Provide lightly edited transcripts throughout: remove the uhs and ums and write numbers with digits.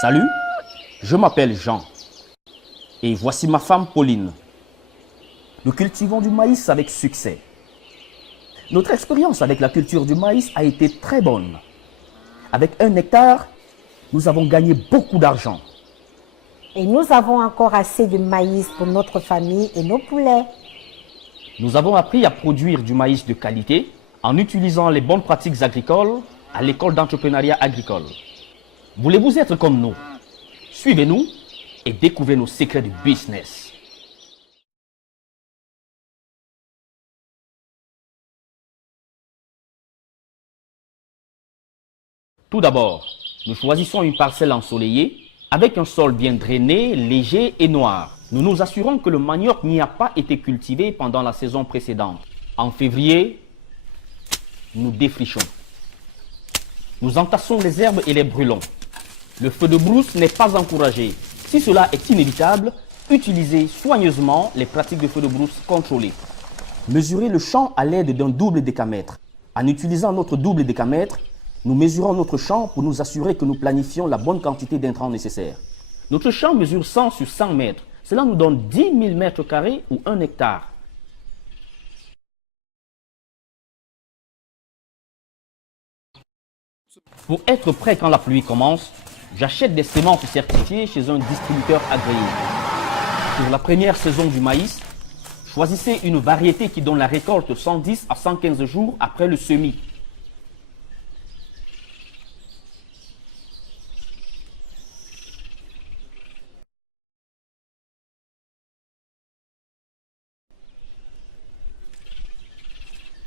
Salut, je m'appelle Jean et voici ma femme Pauline. Nous cultivons du maïs avec succès. Notre expérience avec la culture du maïs a été très bonne. Avec 1 hectare, nous avons gagné beaucoup d'argent. Et nous avons encore assez de maïs pour notre famille et nos poulets. Nous avons appris à produire du maïs de qualité en utilisant les bonnes pratiques agricoles à l'école d'entrepreneuriat agricole. Voulez-vous être comme nous? Suivez-nous et découvrez nos secrets du business. Tout d'abord, nous choisissons une parcelle ensoleillée avec un sol bien drainé, léger et noir. Nous nous assurons que le manioc n'y a pas été cultivé pendant la saison précédente. En février, nous défrichons. Nous entassons les herbes et les brûlons. Le feu de brousse n'est pas encouragé. Si cela est inévitable, utilisez soigneusement les pratiques de feu de brousse contrôlées. Mesurez le champ à l'aide d'un double décamètre. En utilisant notre double décamètre, nous mesurons notre champ pour nous assurer que nous planifions la bonne quantité d'intrants nécessaires. Notre champ mesure 100 sur 100 mètres. Cela nous donne 10 000 mètres carrés ou 1 hectare. Pour être prêt quand la pluie commence, j'achète des semences certifiées chez un distributeur agréé. Pour la première saison du maïs, choisissez une variété qui donne la récolte 110 à 115 jours après le semis.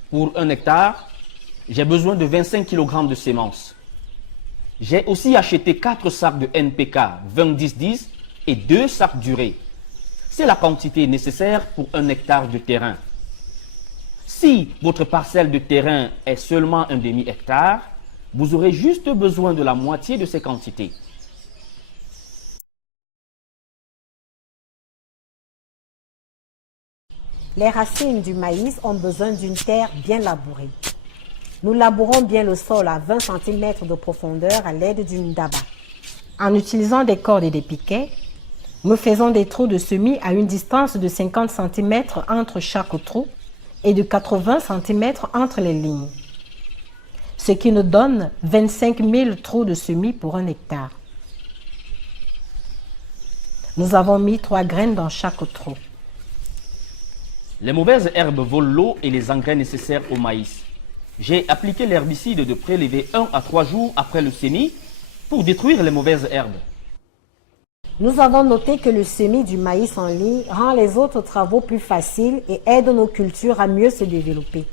Pour 1 hectare, j'ai besoin de 25 kg de semences. J'ai aussi acheté 4 sacs de NPK 20-10-10 et 2 sacs d'urée. C'est la quantité nécessaire pour 1 hectare de terrain. Si votre parcelle de terrain est seulement un demi-hectare, vous aurez juste besoin de la moitié de ces quantités. Les racines du maïs ont besoin d'une terre bien labourée. Nous labourons bien le sol à 20 cm de profondeur à l'aide d'une daba. En utilisant des cordes et des piquets, nous faisons des trous de semis à une distance de 50 cm entre chaque trou et de 80 cm entre les lignes, ce qui nous donne 25 000 trous de semis pour 1 hectare. Nous avons mis 3 graines dans chaque trou. Les mauvaises herbes volent l'eau et les engrais nécessaires au maïs. J'ai appliqué l'herbicide de prélever 1 à 3 jours après le semis pour détruire les mauvaises herbes. Nous avons noté que le semis du maïs en ligne rend les autres travaux plus faciles et aide nos cultures à mieux se développer.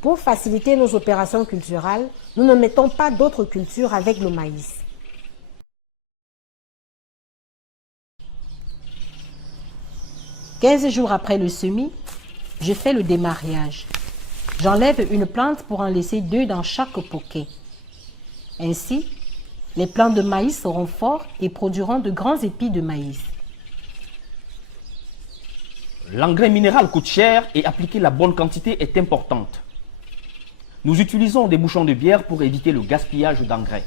Pour faciliter nos opérations culturelles, nous ne mettons pas d'autres cultures avec le maïs. « 15 jours après le semis, je fais le démariage. J'enlève une plante pour en laisser 2 dans chaque poquet. Ainsi, les plants de maïs seront forts et produiront de grands épis de maïs. L'engrais minéral coûte cher et appliquer la bonne quantité est importante. Nous utilisons des bouchons de bière pour éviter le gaspillage d'engrais.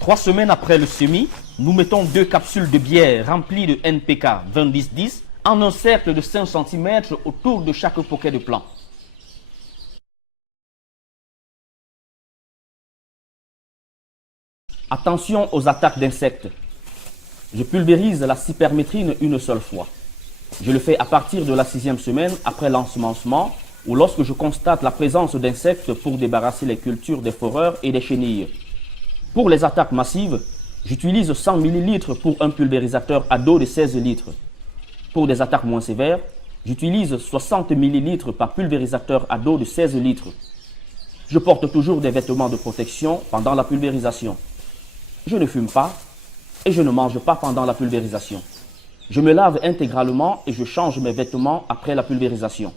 Trois semaines après le semis, nous mettons 2 capsules de bière remplies de NPK 20-10-10 en un cercle de 5 cm autour de chaque poquet de plant. Attention aux attaques d'insectes. Je pulvérise la cypermétrine une seule fois. Je le fais à partir de la 6e semaine après l'ensemencement ou lorsque je constate la présence d'insectes pour débarrasser les cultures des foreurs et des chenilles. Pour les attaques massives, j'utilise 100 ml pour un pulvérisateur à dos de 16 litres. Pour des attaques moins sévères, j'utilise 60 ml par pulvérisateur à dos de 16 litres. Je porte toujours des vêtements de protection pendant la pulvérisation. Je ne fume pas et je ne mange pas pendant la pulvérisation. Je me lave intégralement et je change mes vêtements après la pulvérisation.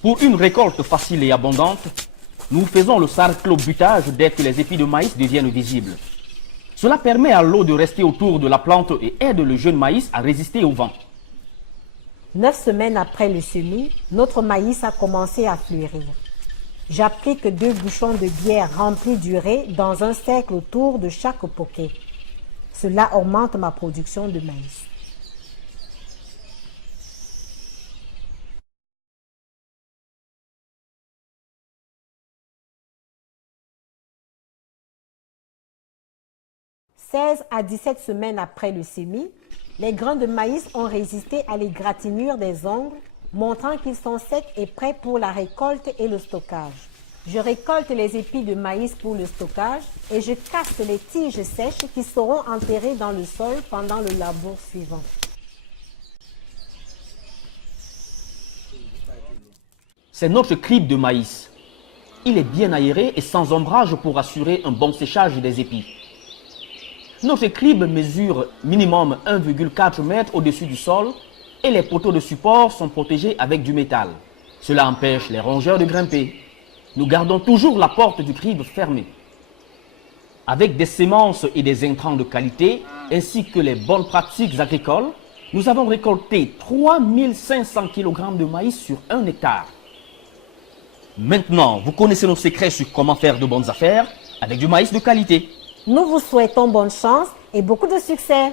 Pour une récolte facile et abondante, nous faisons le sarclobutage dès que les épis de maïs deviennent visibles. Cela permet à l'eau de rester autour de la plante et aide le jeune maïs à résister au vent. 9 semaines après le semis, notre maïs a commencé à fleurir. J'applique 2 bouchons de bière remplis d'urée dans un cercle autour de chaque poquet. Cela augmente ma production de maïs. « 16 à 17 semaines après le semis, les grains de maïs ont résisté à l'égratignure des ongles, montrant qu'ils sont secs et prêts pour la récolte et le stockage. Je récolte les épis de maïs pour le stockage et je casse les tiges sèches qui seront enterrées dans le sol pendant le labour suivant. C'est notre crible de maïs. Il est bien aéré et sans ombrage pour assurer un bon séchage des épis. Notre crible mesure minimum 1,4 m au-dessus du sol et les poteaux de support sont protégés avec du métal. Cela empêche les rongeurs de grimper. Nous gardons toujours la porte du crible fermée. Avec des semences et des intrants de qualité, ainsi que les bonnes pratiques agricoles, nous avons récolté 3500 kg de maïs sur 1 hectare. Maintenant, vous connaissez nos secrets sur comment faire de bonnes affaires avec du maïs de qualité. Nous vous souhaitons bonne chance et beaucoup de succès.